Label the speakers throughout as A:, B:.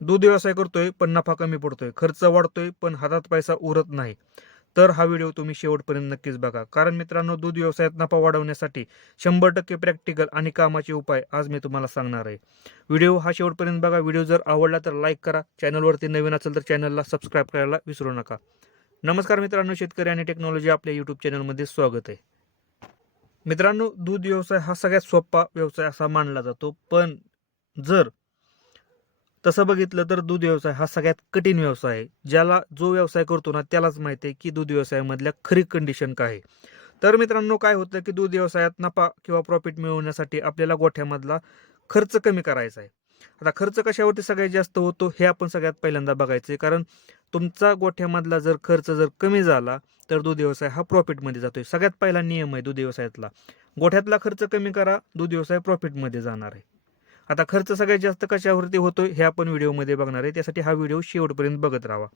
A: दूध व्यवसाय करतोय पण नफा कमी पडतोय. खर्च वाढतोय पण हातात पैसा उरत नाही. तर हा व्हिडिओ तुम्ही शेवटपर्यंत नक्कीच बघा. कारण मित्रांनो दूध व्यवसायात नफा वाढवण्यासाठी शंभर टक्के प्रॅक्टिकल आणि कामाचे उपाय आज मी तुम्हाला सांगणार आहे. व्हिडिओ हा शेवटपर्यंत बघा. व्हिडिओ जर आवडला तर लाईक करा. चॅनलवरती नवीन असेल तर चॅनलला सबस्क्राईब करायला विसरू नका. नमस्कार मित्रांनो शेतकरी आणि टेक्नॉलॉजी आपल्या यूट्यूब चॅनलमध्ये स्वागत आहे. मित्रांनो दूध व्यवसाय हा सगळ्यात सोपा व्यवसाय असा मानला जातो. पण जर तसं बघितलं तर दूध व्यवसाय हा सगळ्यात कठीण व्यवसाय आहे. ज्याला जो व्यवसाय करतो ना त्यालाच माहिती आहे की दूध व्यवसायामधल्या खरी कंडिशन काय आहे. तर मित्रांनो काय होतं की दूध व्यवसायात नफा किंवा प्रॉफिट मिळवण्यासाठी आपल्याला गोठ्यामधला खर्च कमी करायचा आहे. आता खर्च कशावरती सगळ्यात जास्त होतो हे आपण सगळ्यात पहिल्यांदा बघायचं आहे कारण तुमचा गोठ्यामधला जर खर्च जर कमी झाला तर दूध व्यवसाय हा प्रॉफिटमध्ये जातोय. सगळ्यात पहिला नियम आहे दूध व्यवसायातला. गोठ्यातला खर्च कमी करा दूध व्यवसाय प्रॉफिटमध्ये जाणार आहे. आता खर्च सगळ्यात जास्त कशावरती होतो हे आपण व्हिडिओमध्ये बघणार आहे. त्यासाठी हा व्हिडिओ शेवटपर्यंत बघत राहा.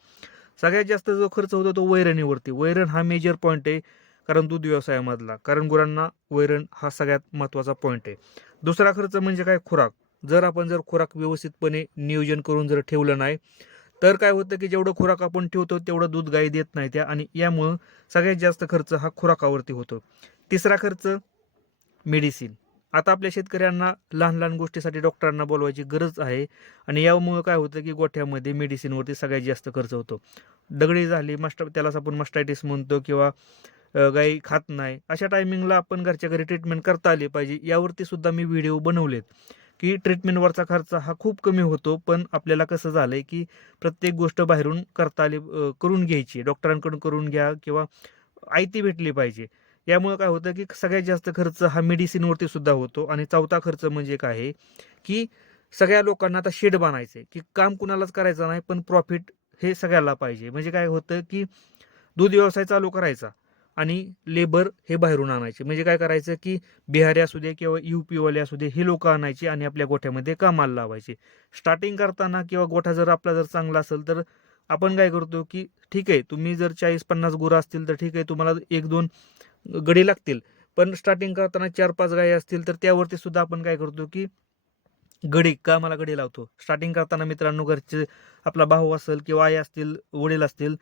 A: सगळ्यात जास्त जो खर्च होतो तो वैरणीवरती. वैरण हा मेजर पॉईंट आहे कारण दूध व्यवसायामधला. कारण गुरांना वैरण हा सगळ्यात महत्त्वाचा पॉईंट आहे. दुसरा खर्च म्हणजे काय? खुराक. जर आपण जर खुराक व्यवस्थितपणे नियोजन करून जर ठेवलं नाही तर काय होतं की जेवढं खुराक आपण ठेवतो तेवढं दूध गाई देत नाही त्या आणि यामुळं सगळ्यात जास्त खर्च हा खुराकावरती होतो. तिसरा खर्च मेडिसिन आता आपल्या शेतकऱ्यांना लहान लहान गोष्टीसाठी डॉक्टरांना बोलवायची गरज आहे. आणि यामुळं काय होतं की गोठ्यामध्ये मेडिसिनवरती सगळ्यात जास्त खर्च होतो. दगडी झाली मस्ट त्यालाच आपण मस्टायटिस म्हणतो किंवा गाई खात नाही. अशा टायमिंगला आपण घरच्या घरी ट्रीटमेंट करता आली पाहिजे. यावरती सुद्धा मी व्हिडिओ बनवलेत की ट्रीटमेंटवरचा खर्च हा खूप कमी होतो. पण आपल्याला कसं झालं आहे की प्रत्येक गोष्ट बाहेरून करता आली करून घ्यायची. डॉक्टरांकडून करून घ्या किंवा आयती भेटली पाहिजे. यामुळे काय होतं की सगळ्यात जास्त खर्च हा मेडिसिनवरती सुद्धा होतो. आणि चौथा खर्च म्हणजे काय आहे की सगळ्या लोकांना आता शेड बांधायचं आहे. की काम कुणालाच करायचं नाही पण प्रॉफिट हे सगळ्याला पाहिजे. म्हणजे काय होतं की दूध व्यवसाय चालू करायचा आणि लेबर हे बाहेरून आणायचे. म्हणजे काय करायचं की बिहारी असू दे किंवा युपीवाले असू दे हे लोक आणायची आणि आपल्या गोठ्यामध्ये कामाला लावायचे. स्टार्टिंग करताना किंवा गोठा जर आपला जर चांगला असेल तर आपण काय करतो की ठीक आहे तुम्ही जर चाळीस पन्नास गुरं असतील तर ठीक आहे तुम्हाला एक दोन गडी लागतील. पण स्टार्टिंग करताना चार पाच गायी असतील तर त्यावरती सुद्धा आपण काय करतो की गडी कामाला गडी लावतो. स्टार्टिंग करताना मित्रांनो घरचे आपला भाऊ असेल किंवा आई असतील वडील असतील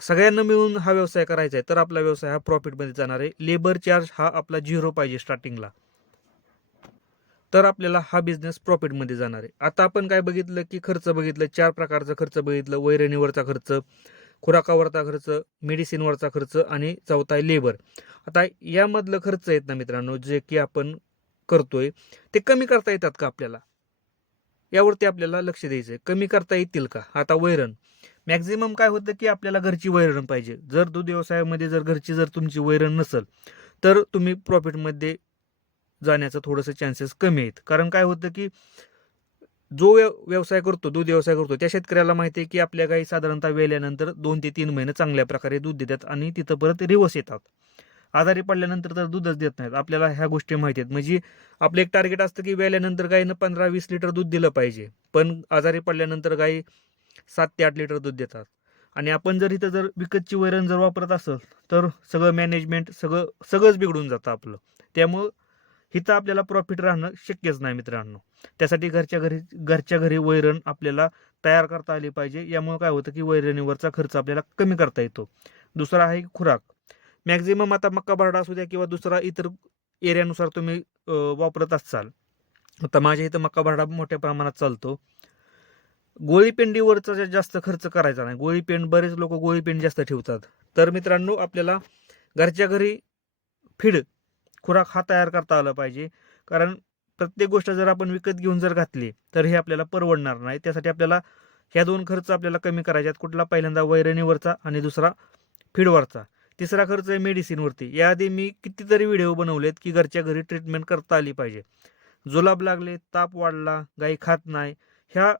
A: सगळ्यांना मिळून हा व्यवसाय करायचा आहे. तर आपला व्यवसाय हा प्रॉफिटमध्ये जाणार आहे. लेबर चार्ज हा आपला झिरो पाहिजे स्टार्टिंगला तर आपल्याला हा बिझनेस प्रॉफिटमध्ये जाणार आहे. आता आपण काय बघितलं की खर्च बघितलं चार प्रकारचा खर्च बघितलं वैरणीवरचा खर्च. खुराकावरचा खर्च मेडिसिनवरचा खर्च आणि चौथा आहे लेबर. आता यामधलं खर्च आहेत ना मित्रांनो जे की आपण करतोय ते कमी करता येतात का आपल्याला? यावरती आपल्याला लक्ष द्यायचं आहे कमी करता येतील का? आता वैरण. मॅक्झिमम काय होतं की आपल्याला घरची वैरण पाहिजे. जर दूध व्यवसायामध्ये जर घरची जर तुमची वैरण नसेल तर तुम्ही प्रॉफिटमध्ये जाण्याचं थोडंसं चान्सेस कमी आहेत. कारण काय होतं की जो व्यव व्यवसाय करतो दूध व्यवसाय करतो त्या शेतकऱ्याला माहिती आहे की आपल्या गाई साधारणतः वेल्यानंतर दोन ते तीन महिने चांगल्या प्रकारे दूध देतात आणि तिथं परत रिवर्स येतात. आजारी पडल्यानंतर तर दूधच देत नाहीत. आपल्याला ह्या गोष्टी माहिती आहेत. म्हणजे आपलं एक टार्गेट असतं की वेल्यानंतर गायीनं पंधरा वीस लिटर दूध दिलं पाहिजे. पण आजारी पडल्यानंतर गाई सात ते आठ लिटर दूध देतात. आणि आपण जर इथं जर विकतची वैरण जर वापरत असेल तर सगळं मॅनेजमेंट सगळं सगळंच बिघडून जातं आपलं. त्यामुळं इथं आपल्याला प्रॉफिट राहणं शक्यच नाही मित्रांनो. त्यासाठी घरच्या घरी घरच्या घरी वैरण आपल्याला तयार करता आली पाहिजे. यामुळे काय होतं की वैरणीवरचा खर्च आपल्याला कमी करता येतो. दुसरा आहे खुराक. मॅक्झिमम आता मक्का बरडा असू द्या किंवा दुसरा इतर एरियानुसार तुम्ही वापरत असाल. आता माझ्या इथं मक्का बरडा मोठ्या प्रमाणात चालतो. गोळीपेंडीवरचा जा- जास्त खर्च करायचा नाही. गोळीपेंड बरेच लोक गोळीपेंड जास्त ठेवतात. तर मित्रांनो आपल्याला घरच्या घरी फीड खुराक हा तयार करता आला पाहिजे. कारण प्रत्येक गोष्ट जर आपण विकत घेऊन जर घातली तर हे आपल्याला परवडणार नाही. त्यासाठी आपल्याला ह्या दोन खर्च आपल्याला कमी करायचे आहेत. कुठला पहिल्यांदा वैरणीवरचा आणि दुसरा फीडवरचा. तिसरा खर्च आहे मेडिसिनवरती. याआधी मी कितीतरी व्हिडिओ बनवलेत की घरच्या घरी ट्रीटमेंट करता आली पाहिजे. जुलाब लागले ताप वाढला गाई खात नाही ह्या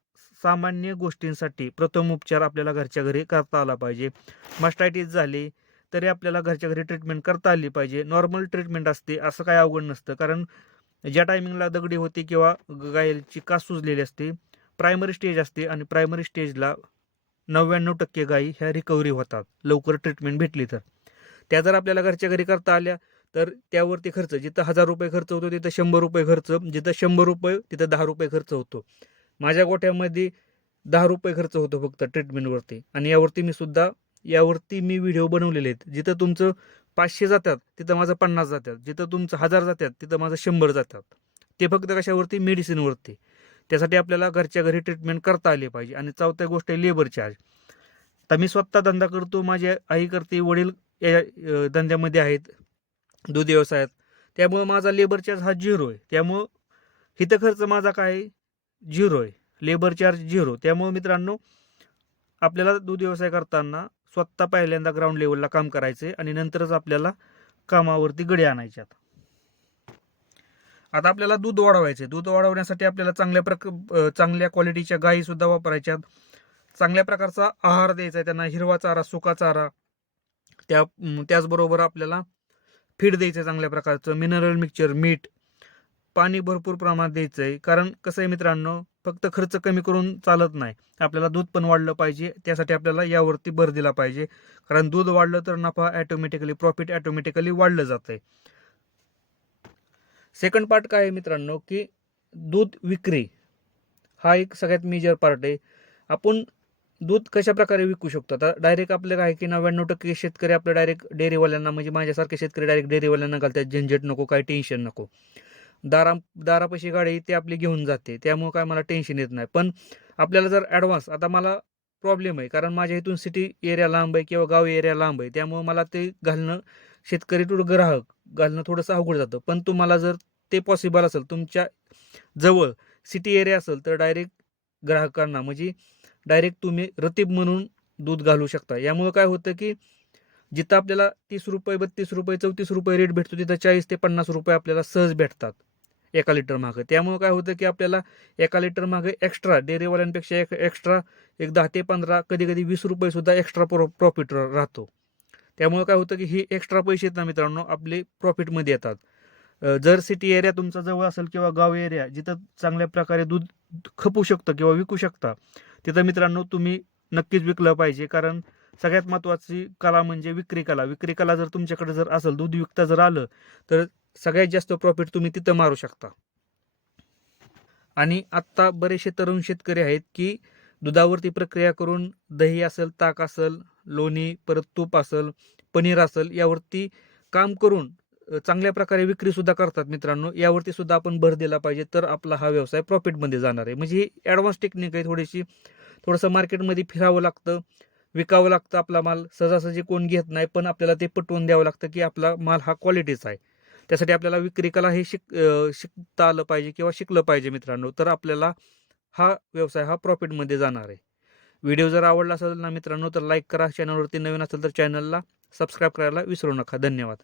A: सामान्य गोष्टींसाठी प्रथम उपचार आपल्याला घरच्या घरी करता आला पाहिजे. मास्टायटिस झाली तरी आपल्याला घरच्या घरी ट्रीटमेंट करता आली पाहिजे. नॉर्मल ट्रीटमेंट असते असं काय अवघड नसतं. कारण ज्या टायमिंगला दगडी होते किंवा गायीची कास सुजलेली असते प्रायमरी स्टेज असते आणि प्रायमरी स्टेजला नव्याण्णव टक्के गायी ह्या रिकव्हरी होतात. लवकर ट्रीटमेंट भेटली तर. त्या जर आपल्याला घरच्या घरी करता आल्या तर त्यावरती खर्च जिथं हजार रुपये खर्च होतो तिथं शंभर रुपये खर्च जिथं शंभर रुपये तिथं दहा रुपये खर्च होतो. माझ्या गोठ्यामध्ये दहा रुपये खर्च होतो फक्त ट्रीटमेंटवरती आणि यावरती मी सुद्धा यावरती मी व्हिडिओ बनवलेले आहेत. जिथं तुमचं पाचशे जातात तिथं माझं पन्नास जातात. जिथं तुमचं हजार जातात तिथं माझं शंभर जातात. ते फक्त कशावरती? मेडिसिनवरती त्यासाठी आपल्याला घरच्या घरी ट्रीटमेंट करता आली पाहिजे. आणि चौथ्या गोष्ट आहे लेबर चार्ज तर मी स्वतः धंदा करतो. माझे आई करते वडील या धंद्यामध्ये आहेत. दूध व्यवसायात. त्यामुळं माझा लेबर चार्ज हा झिरो आहे. त्यामुळं हिथं खर्च माझा काय? झिरो आहे. लेबर चार्ज झिरो त्यामुळं मित्रांनो आपल्याला दूध व्यवसाय करताना स्वतः पहिल्यांदा ग्राउंड लेवलला काम करायचे आणि नंतरच आपल्याला कामावरती गडी आणायच्यात आता. आपल्याला दूध वाढवायचे. दूध वाढवण्यासाठी आपल्याला चांगल्या प्रक चांगल्या क्वालिटीच्या गायी सुद्धा वापरायच्यात चांगल्या प्रकारचा आहार द्यायचा आहे त्यांना. हिरवा चारा सुका चारा. त्या त्याचबरोबर आपल्याला फीड द्यायचं आहे चांगल्या प्रकारचं. मिनरल मिक्सचर मीठ पाणी भरपूर प्रमाणात द्यायचं आहे कारण कसं आहे मित्रांनो फक्त खर्च कमी करून चालत नाही. आपल्याला दूध पण वाढलं पाहिजे त्यासाठी आपल्याला यावरती भर दिला पाहिजे. कारण दूध वाढलं तर नफा ॲटोमॅटिकली प्रॉफिट ॲटोमॅटिकली वाढलं जातं आहे सेकंड पार्ट काय आहे मित्रांनो की दूध विक्री. हा एक सगळ्यात मेजर पार्ट आहे. आपण दूध कशा प्रकारे विकू शकतो? आता डायरेक्ट आपलं काय की नव्याण्णव टक्के शेतकरी आपल्या डायरेक्ट डेअरीवाल्यांना म्हणजे माझ्यासारखे शेतकरी डायरेक्ट डेअरीवाल्यांना घालतात. झंझट नको काही टेन्शन नको. दारा दारापाशी गाडी ते आपली घेऊन जाते. त्यामुळे काय मला टेन्शन येत नाही. पण आपल्याला जर ॲडव्हान्स आता मला प्रॉब्लेम आहे. कारण माझ्या इथून सिटी एरिया लांब आहे किंवा गाव एरिया लांब आहे. त्यामुळे मला ते घालणं शेतकरी टू ग्राहक घालणं थोडंसं अवघड जातं. पण तुम्हाला जर ते पॉसिबल असेल तुमच्या जवळ सिटी एरिया असेल तर डायरेक्ट ग्राहकांना म्हणजे डायरेक्ट तुम्ही रतीब म्हणून दूध घालू शकता. यामुळे काय होतं की जिथं आपल्याला तीस रुपये बत्तीस रुपये चौतीस रुपये रेट भेटतो तिथं चाळीस ते पन्नास रुपये आपल्याला सहज भेटतात. एका लिटर मागं. त्यामुळं काय होतं की आपल्याला एका लिटर मागे एक्स्ट्रा डेअरीवाल्यांपेक्षा एक एक्स्ट्रा एक दहा ते पंधरा कधी कधी वीस रुपयेसुद्धा एक्स्ट्रा प्रॉ प्रॉफिट राहतो. त्यामुळे काय होतं की हे एक्स्ट्रा पैसे आहेत ना मित्रांनो आपले प्रॉफिटमध्ये येतात. जर सिटी एरिया तुमचा जवळ असेल किंवा गाव एरिया जिथं चांगल्या प्रकारे दूध खपू शकतं किंवा विकू शकता तिथं मित्रांनो तुम्ही नक्कीच विकलं पाहिजे. कारण सगळ्यात महत्त्वाची कला म्हणजे विक्री कला. विक्री कला जर तुमच्याकडे जर असेल दूध विकता जर आलं तर सगळ्यात जास्त प्रॉफिट तुम्ही तिथं मारू शकता. आणि आत्ता बरेचसे तरुण शेतकरी आहेत की दुधावरती प्रक्रिया करून दही असेल ताक असेल लोणी परत तूप असेल पनीर असेल यावरती काम करून चांगल्या प्रकारे विक्रीसुद्धा करतात मित्रांनो. यावरती सुद्धा आपण भर दिला पाहिजे तर आपला हा व्यवसाय प्रॉफिटमध्ये जाणार आहे. म्हणजे ही ॲडव्हान्स टेक्निक आहे थोडीशी थोडंसं मार्केटमध्ये फिरावं लागतं विकावं लागतं आपला माल. सहजासहजी कोण घेत नाही पण आपल्याला ते पटवून द्यावं लागतं की आपला माल हा क्वालिटीचा आहे. त्यासाठी आपल्याला विक्री कला हे शिक शिकता आलं पाहिजे किंवा शिकलं पाहिजे मित्रांनो. तर आपल्याला हा व्यवसाय हा प्रॉफिटमध्ये जाणार आहे. व्हिडिओ जर आवडला असेल ना मित्रांनो तर लाईक करा. चॅनलवरती नवीन असेल तर चॅनलला सबस्क्राईब करायला विसरू नका. धन्यवाद.